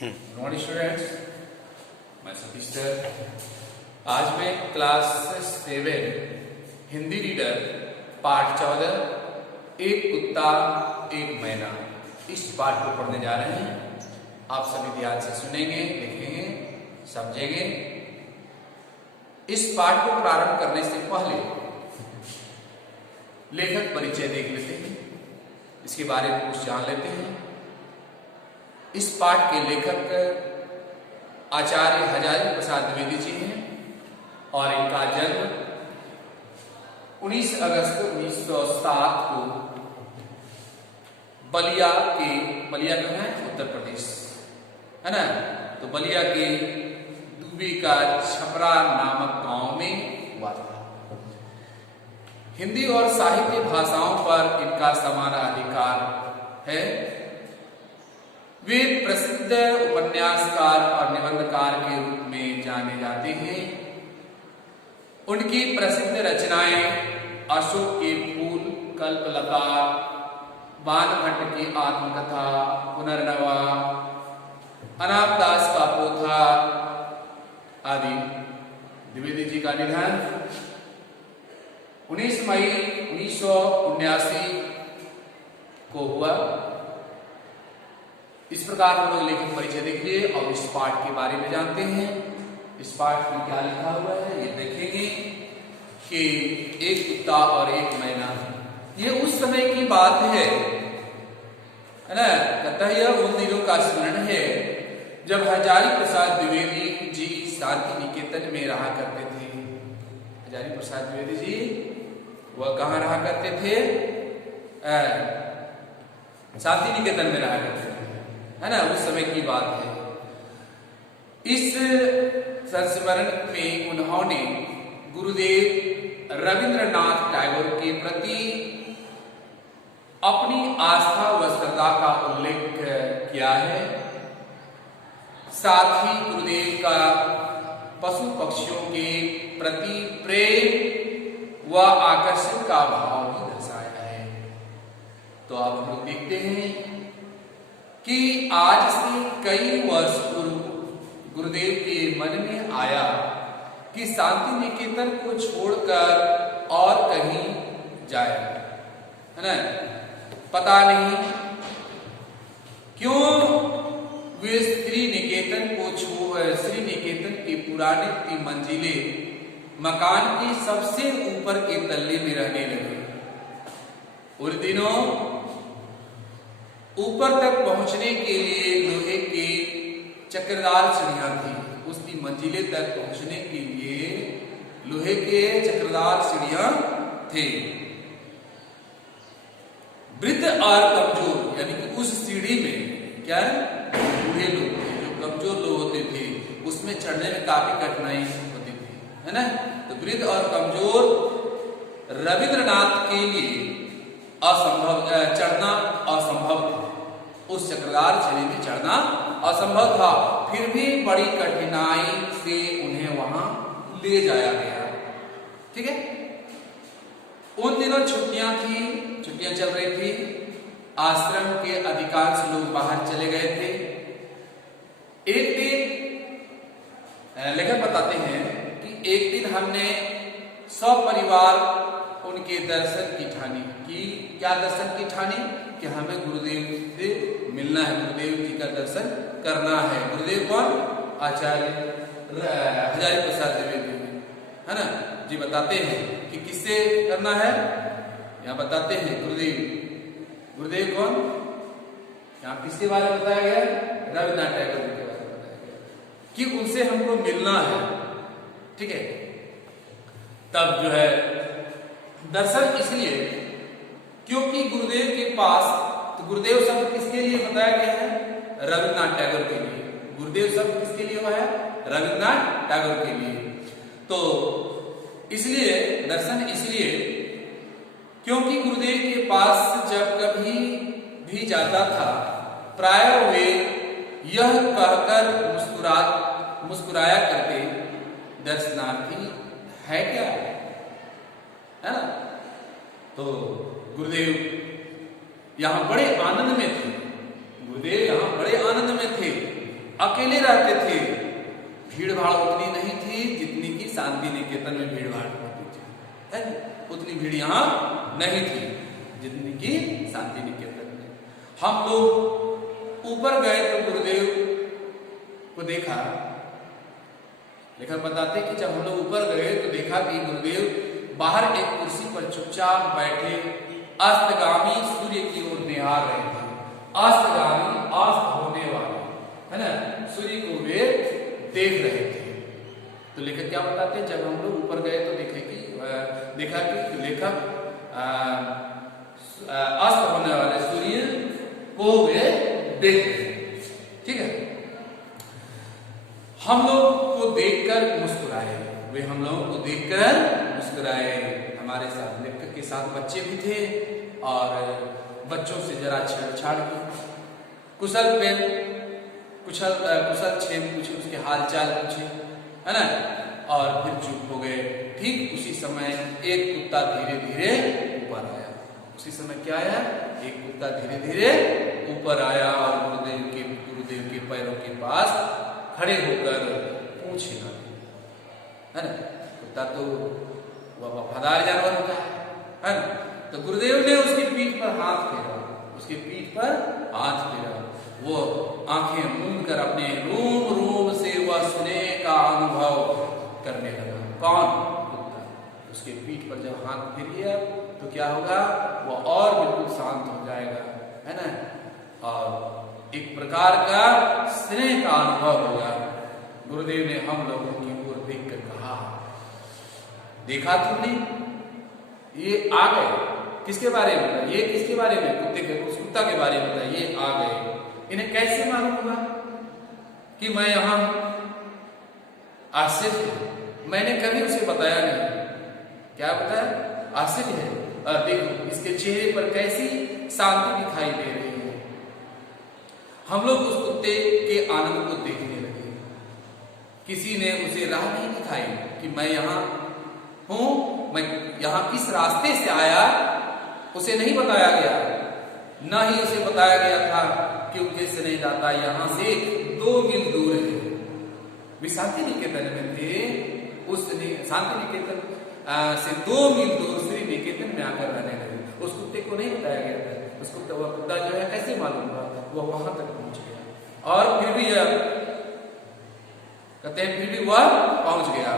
Not students, मैं Satish sir. आज मैं क्लास 7 हिंदी रीडर पाठ 14 एक कुत्ता एक मैना इस पाठ को पढ़ने जा रहे हैं। आप सभी ध्यान से सुनेंगे, लिखेंगे, समझेंगे। इस पाठ को प्रारंभ करने से पहले लेखक परिचय देख लेते हैं, इसके बारे में कुछ जान लेते हैं। इस पाठ के लेखक आचार्य हजारी प्रसाद द्विवेदी जी हैं और इनका जन्म 19 अगस्त 1907 को बलिया कहाँ है, उत्तर प्रदेश है ना। तो बलिया के दुबे का छपरा नामक गांव में हुआ था। हिंदी और साहित्य भाषाओं पर इनका समान अधिकार है। वे प्रसिद्ध उपन्यासकार और निबंधकार के रूप में जाने जाते हैं। उनकी प्रसिद्ध रचनाएं अशोक के फूल, कल्पलता, बाणभट्ट की आत्मकथा, पुनर्नवा, अनामदास का पोथा आदि। द्विवेदी जी का निधन 19 मई 1979 को हुआ। इस प्रकार हम लोग लेखक परिचय देखिए और इस पाठ के बारे में जानते हैं। इस पाठ में क्या लिखा हुआ है ये देखेंगे कि एक कुत्ता और एक मैना। ये उस समय की बात है ना। कहता है यह उन दिनों का स्मरण है जब हजारी प्रसाद द्विवेदी जी शांति निकेतन में रहा करते थे। हजारी प्रसाद द्विवेदी जी वह कहाँ रहा करते थे? शांति निकेतन में रहा करते थे, है ना। उस समय की बात है। इस संस्मरण में उन्होंने गुरुदेव रविंद्रनाथ टैगोर के प्रति अपनी आस्था व श्रद्धा का उल्लेख किया है। साथ ही गुरुदेव का पशु पक्षियों के प्रति प्रेम व आकर्षण का भाव भी दर्शाया है। तो आप लोग देखते हैं कि आज से कई वर्ष पूर्व गुरुदेव के मन में आया कि शांति निकेतन को छोड़कर और कहीं जाए, है ना। पता नहीं क्यों वे श्री निकेतन के पुराने 3 मंजिले मकान के सबसे ऊपर के तल्ले में रहने लगे। उन दिनों ऊपर तक पहुंचने के लिए लोहे के चक्रदार सीढ़ियां थी। उस 3 मंजिले तक पहुंचने के लिए लोहे के चक्रदार सीढ़ियां थे। वृद्ध और कमजोर यानी कि उस सीढ़ी में क्या है, बूढ़े लोग थे, जो कमजोर लोग होते थे, उसमें चढ़ने में काफी कठिनाई होती थी, है ना। तो वृद्ध और कमजोर रविंद्रनाथ के लिए चढ़ना असंभव था। उस चक्रदार सीढ़ी में चढ़ना असंभव था। फिर भी बड़ी कठिनाई से उन्हें वहां ले जाया गया। ठीक है। उन दिनों छुट्टियां चल रही थी। आश्रम के अधिकांश लोग बाहर चले गए थे। एक दिन लेखक बताते हैं कि एक दिन हमने सपरिवार उनके दर्शन की ठानी कि क्या दर्शन की ठानी कि हमें गुरुदेव से मिलना है, गुरुदेव जी का दर्शन करना है। गुरुदेव कौन? आचार्य हजारी प्रसाद द्विवेदी, है ना जी। बताते हैं कि किससे करना है, यहाँ बताते हैं गुरुदेव कौन? यहाँ किसके बारे में बताया गया? रविन्द्रनाथ टैगोर के बारे में बताया गया कि उनसे हमको मिलना है। ठीक है। तब जो है दर्शन इसलिए क्योंकि गुरुदेव के पास, तो गुरुदेव शब्द किसके लिए बताया गया है? रविन्द्रनाथ टैगोर के लिए। गुरुदेव शब्द किसके लिए हुआ है? रविन्द्रनाथ टैगोर के लिए। तो इसलिए दर्शन इसलिए क्योंकि गुरुदेव के पास जब कभी भी जाता था प्राय वे यह कहकर मुस्कुराया करते, दर्शनार्थी है क्या, है ना। तो गुरुदेव यहाँ बड़े आनंद में थे। गुरुदेव यहाँ बड़े आनंद में थे। अकेले रहते थे, भीड़ भाड़ उतनी नहीं थी जितनी की शांति निकेतन में भीड़ भाड़ होती थी, है उतनी भीड़ यहाँ नहीं थी जितनी की शांति निकेतन में। हम लोग ऊपर गए तो गुरुदेव को देखा, लेखक बताते कि जब हम लोग ऊपर गए तो देखा कि गुरुदेव बाहर एक कुर्सी पर चुपचाप बैठे अस्तगामी सूर्य की ओर निहार रहे थे। अस्तगामी, अस्त होने वाले, है ना, सूर्य को वे देख रहे थे। तो लेखक क्या बताते हैं, जब हम लोग ऊपर गए तो देखा कि लेखक अस्त होने वाले सूर्य को वे देख रहे, ठीक है। हम लोग को देखकर मुस्कुराए, वे हम लोगों को देखकर मुस्कुराए। हमारे साथ लेखक के साथ बच्चे भी थे और बच्चों से जरा छेड़छाड़ की, कुशल छेद पूछे, उसके हालचाल पूछे, है ना, और फिर चुप हो गए। ठीक उसी समय एक कुत्ता धीरे धीरे ऊपर आया। उसी समय क्या आया, एक कुत्ता धीरे धीरे ऊपर आया और गुरुदेव के पैरों के पास खड़े होकर पूछ हिला, है ना। कुत्ता तो वह वफादार जानवर होता है ना। तो गुरुदेव ने उसकी पीठ पर हाथ फेरा, उसकी पीठ पर हाथ फेरा। वो आंखें मूंद कर अपने रूम रूम से वह स्नेह का अनुभव करने लगा। कौन? कुत्ता। उसके पीठ पर जब हाथ फेरिए तो क्या होगा, वो और बिल्कुल शांत हो जाएगा, है ना, और एक प्रकार का स्नेह का अनुभव होगा। गुरुदेव ने हम लोगों की ओर देखकर कहा, देखा तुमने, ये आ गए। किसके बारे में था ये? किसके बारे में? कुत्ते के, उस कुत्ता के बारे में था। ये आ गए। इन्हें कैसे मालूम हुआ कि मैं यहां हूं? आश्चर्य, मैंने कभी उसे बताया नहीं। क्या बताया? आश्चर्य है। और देखो इसके चेहरे पर कैसी शांति दिखाई दे रही है। हम लोग उस कुत्ते के आनंद को देखने लगे। किसी ने उसे राह नहीं दिखाई कि मैं यहां हूं, मैं यहां किस रास्ते से आया, उसे नहीं बताया गया। न ही उसे बताया गया था कि उनके स्नेहदाता यहां से 2 मील दूर है। वे शांति निकेतन में थे। उस शांति निकेतन से 2 मील दूर श्री निकेतन में आकर रहने लगे। उस कुत्ते को नहीं बताया गया था। उसको वह कुत्ता जो है कैसे मालूम हुआ, वह वहां तक पहुंच गया। और फिर भी कहते हैं फिर भी वह पहुंच गया।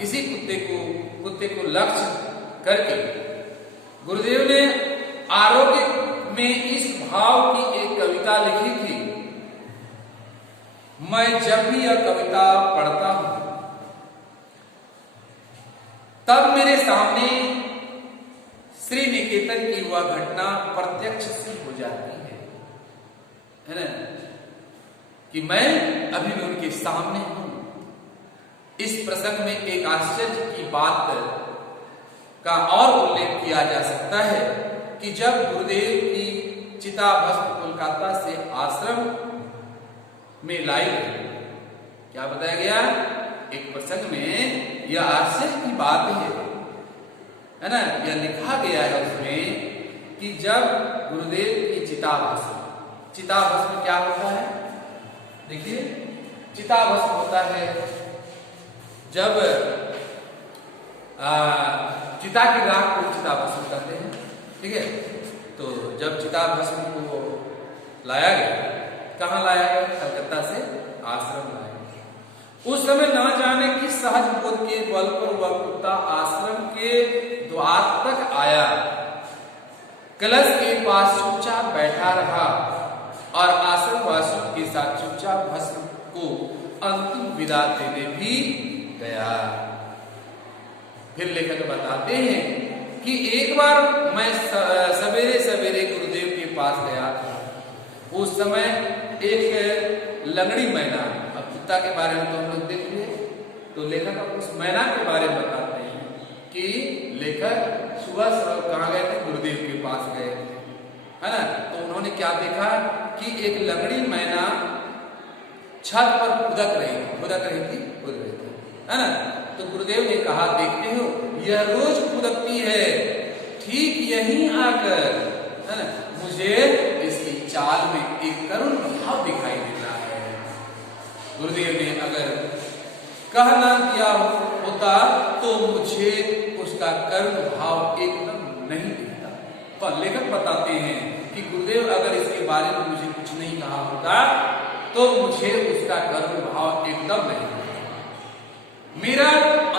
इसी कुत्ते को लक्ष्य करके गुरुदेव ने आरोग्य में इस भाव की एक कविता लिखी थी। मैं जब भी यह कविता पढ़ता हूं तब मेरे सामने श्री निकेतन की वह घटना प्रत्यक्ष सिद्ध हो जाती है ना, कि मैं अभी भी उनके सामने हूं। इस प्रसंग में एक आश्चर्य की बात का और उल्लेख किया जा सकता है कि जब गुरुदेव की चिता भस्म कोलकाता से आश्रम में लाई गई, क्या बताया गया? एक प्रसंग में यह आश्चर्य की बात है ना, यह लिखा गया है उसमें कि जब गुरुदेव की चिता भस्म क्या होता है? देखिए, चिता भस्म होता है जब चिता की राख को चिता भस्म करते हैं, ठीक है। तो जब चिता भस्म को लाया गया, कहाँ लाया गया? कलकत्ता से आश्रम लाया गया। उस समय ना जाने किस सहज बोध के बल पर वह कुत्ता आश्रम के द्वार तक आया, कलश के पास चुपचाप बैठा रहा और आश्रम वासियों के साथ चुपचाप भस्म को अंतिम विदा देने भी गया। फिर लेखक बताते हैं कि एक बार मैं सवेरे सवेरे गुरुदेव के पास गया था। उस समय एक लंगड़ी मैना, अब कुत्ता के बारे में तो हम लोग देख लिए, तो लेखक उस मैना के बारे में बताते हैं कि लेखक सुबह कहाँ गए थे? गुरुदेव के पास गए थे, है ना। तो उन्होंने क्या देखा कि एक लंगड़ी मैना छत पर कूद रही थी, है ना। तो गुरुदेव ने कहा, देखते हो यह रोज कूदती है, ठीक यहीं आकर, है ना, मुझे इसकी चाल में एक करुण भाव दिखाई देता है। गुरुदेव ने अगर कहना किया होता तो मुझे उसका कर्म भाव एकदम नहीं दिखता। पर लेखक बताते हैं कि गुरुदेव अगर इसके बारे में मुझे कुछ नहीं कहा होता तो मुझे उसका कर्म भाव एकदम नहीं दिखता। मेरा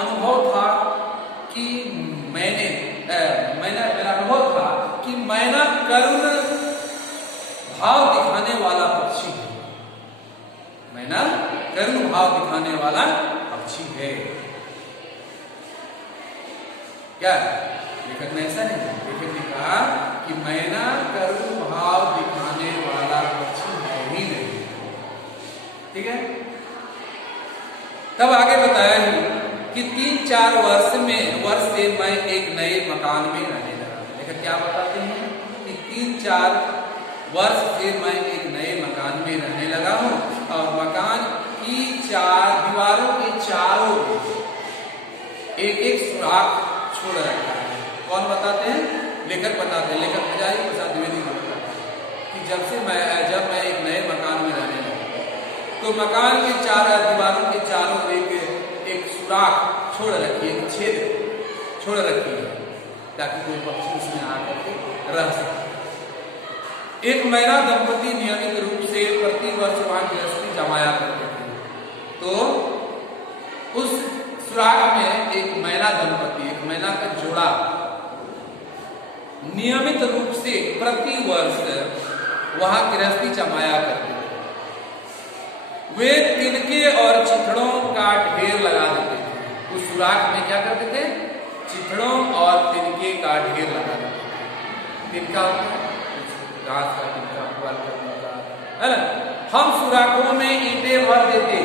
अनुभव था कि मेरा अनुभव था कि मैना कर्म भाव दिखाने वाला पक्षी है। मैना कर्म भाव दिखाने वाला पक्षी है। क्या लेखक ने ऐसा नहीं, लेखक ने कहा कि मैना कर्म भाव दिखाने वाला पक्षी है ही नहीं। ठीक है। तब आगे बताया ही कि 3-4 वर्ष से मैं एक नए मकान में रहने लगा। लेकिन क्या बताते हैं कि 3-4 वर्ष से मैं एक नए मकान में रहने लगा हूँ और मकान की 4 दीवारों के चारों एक सुराख छोड़ रखा है। कौन बताते हैं? लेखक बताते हैं। लेखक हजारी प्रसाद द्विवेदी बताते हैं कि जब मैं एक नए मकान में रहने लगा तो मकान के 4 दीवारों के चारों एक सुराख छोड़ रखी है, छेद छोड़ रखी है ताकि कोई पक्षी उसमें आकर के रह सके। एक मैना दंपति नियमित रूप से प्रति वर्ष वहां गृहस्थी जमाया करते थे। तो उस सुराख में एक मैना दंपति, एक मैना का जोड़ा नियमित रूप से प्रति वर्ष वहां गृहस्थी जमाया करते थे। वे तिनके और चिथड़ों का ढेर लगा देते थे। उस सुराख में क्या करते थे? चिथड़ों और तिनके का ढेर लगा देते थे। तिनका घास का तिनका, पुआल का तिनका, है ना। हम सुराखों में ईंटें भर देते,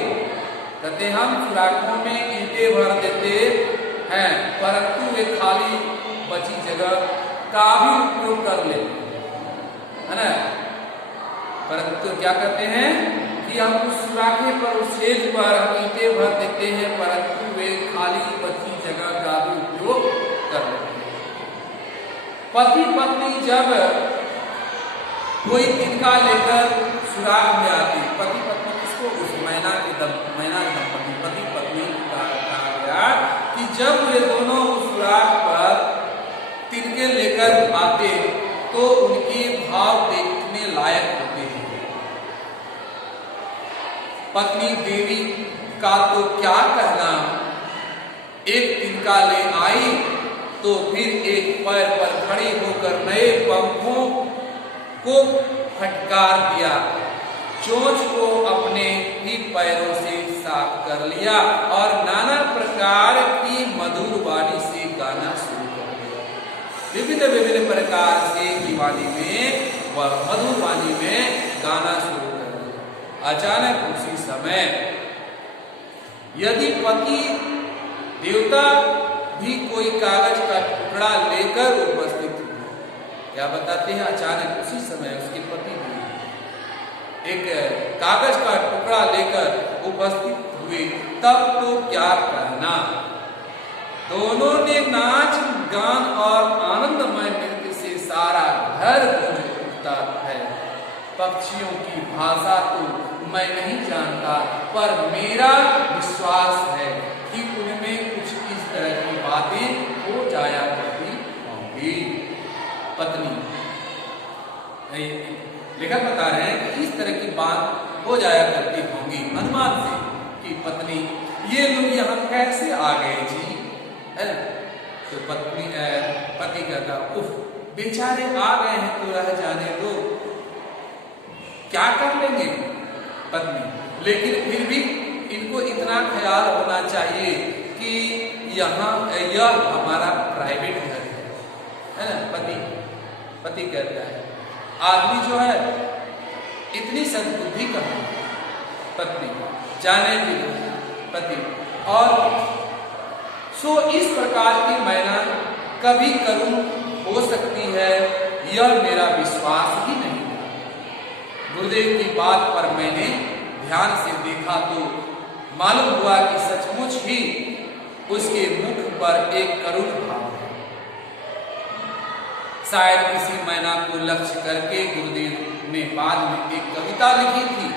कहते हम सुराखों में ईंटें भर देते हैं, परंतु वे खाली बची जगह का भी उपयोग कर लेते, है ना। परंतु क्या करते हैं कि हम उस सुराखे पर, उस छेद पर हम ईंटें भर देते हैं, परंतु वे खाली बची जगह का भी उपयोग कर लेते हैं। पति पत्नी जब कोई तिनका लेकर सुराख में आती, पति पत्नी किसको? उस मैना के दंपति पति पत्नी कहा गया कि जब वे दोनों उस सुराख पर तिनके लेकर आते तो उनके भाव देखने लायक होते हैं। पत्नी देवी का तो क्या कहना, एक तिनका ले आई तो फिर एक पैर पर खड़ी होकर नए पंखों को फटकार दिया, चोंच को अपने ही पैरों से साफ कर लिया और नाना प्रकार की मधुर वाणी से गाना शुरू कर दिया। विभिन्न प्रकार से की वाणी में व मधुर वाणी में गाना शुरू कर दिया। अचानक उसी समय यदि पति देवता भी कोई कागज का टुकड़ा लेकर उपस्थित हुए, क्या बताते हैं? अचानक उसी समय उसके पति भी एक कागज का टुकड़ा लेकर उपस्थित हुए, तब तो क्या कहना। दोनों ने नाच गान और आनंदमय नृत्य से सारा घर गूंज उठता है। पक्षियों की भाषा तो मैं नहीं जानता, पर मेरा विश्वास है कि उनमें कुछ इस तरह की बातें हो जाया करती होंगी। पत्नी, लेखक बता रहे हैं कि इस तरह की बात हो जाया करती होंगी अनुमान से कि पत्नी, ये लोग यहाँ कैसे आ गए जी, है ना। तो पति कहता, उफ बेचारे आ गए हैं तो रह जाने दो, क्या कर लेंगे। पत्नी, लेकिन फिर भी इनको इतना ख्याल होना चाहिए कि यह हमारा प्राइवेट घर है ना। पति कहता है, आदमी जो है इतनी सद्बुद्धि कहाँ। पत्नी, जाने दीजिए पति, और सो इस प्रकार की मैना कभी करूं हो सकती है, यह मेरा विश्वास ही नहीं। गुरुदेव की बात पर मैंने ध्यान से देखा तो मालूम हुआ कि सचमुच ही उसके मुख पर एक करुण भाव है। शायद किसी मैना को लक्ष्य करके गुरुदेव ने बाद में एक कविता लिखी थी,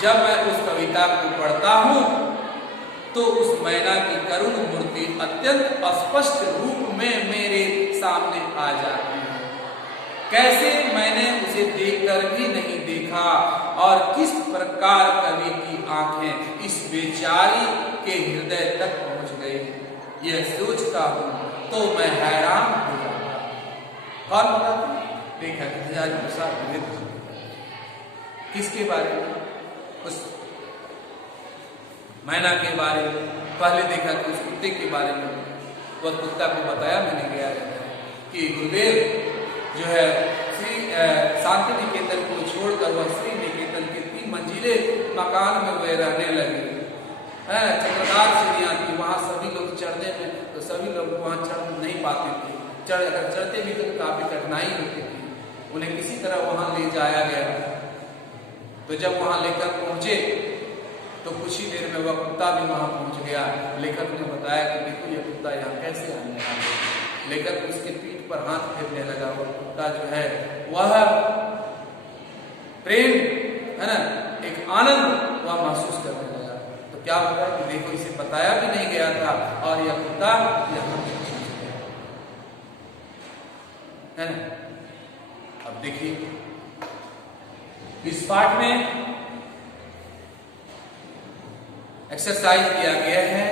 जब मैं उस कविता को पढ़ता हूं तो उस मैना की करुण मूर्ति अत्यंत स्पष्ट रूप में मेरे सामने आ जाती है। कैसे मैंने उसे देखकर भी नहीं देखा और किस प्रकार कवि की आंखें इस बेचारी के हृदय तक पहुंच गई, यह सोचता हूं तो मैं हैरान हो जाता। कौन बताता? किसके बारे में? उस मैना के बारे में। पहले देखा कि उस कुत्ते के बारे में, वह कुत्ता को बताया मैंने गया कि गुरुदेव जो है श्री शांति निकेतन को छोड़कर वह श्री निकेतन के 3 मंजिले मकान में वह रहने लगे। चक्रधार सीढ़ियाँ थी, वहाँ सभी लोग चढ़ने में तो सभी लोग वहाँ चढ़ नहीं पाते थे। अगर चढ़ते भी तो काफी कठिनाई होती थी। उन्हें किसी तरह वहाँ ले जाया गया। तो जब वहाँ लेकर पहुंचे तो कुछ ही देर में वह कुत्ता भी वहाँ पहुंच गया। लेखक ने बताया कि देखो ये कुत्ता यहाँ कैसे आने लगा। लेकर उसके पीठ पर हाथ फेरने लगा। वह कुत्ता जो है वह प्रेम है ना, एक आनंद वह महसूस करने लगा। तो क्या बताया कि देखो इसे बताया भी नहीं गया था और यह कुत्ता यहाँ पहुंच गया है ना। अब देखिए इस पाठ में एक्सरसाइज दिया गया है।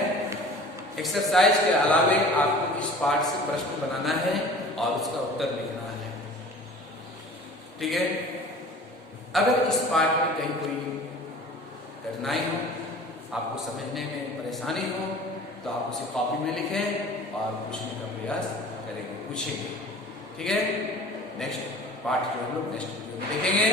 एक्सरसाइज के अलावे आपको इस पाठ से प्रश्न बनाना है और उसका उत्तर लिखना है। ठीक है। अगर इस पाठ में कहीं कोई कठिनाई हो, आपको समझने में परेशानी हो, तो आप उसे कॉपी में लिखें और पूछने का प्रयास करेंगे, पूछेंगे। ठीक है। नेक्स्ट पाठ जो हम लोग नेक्स्ट वीडियो में देखेंगे।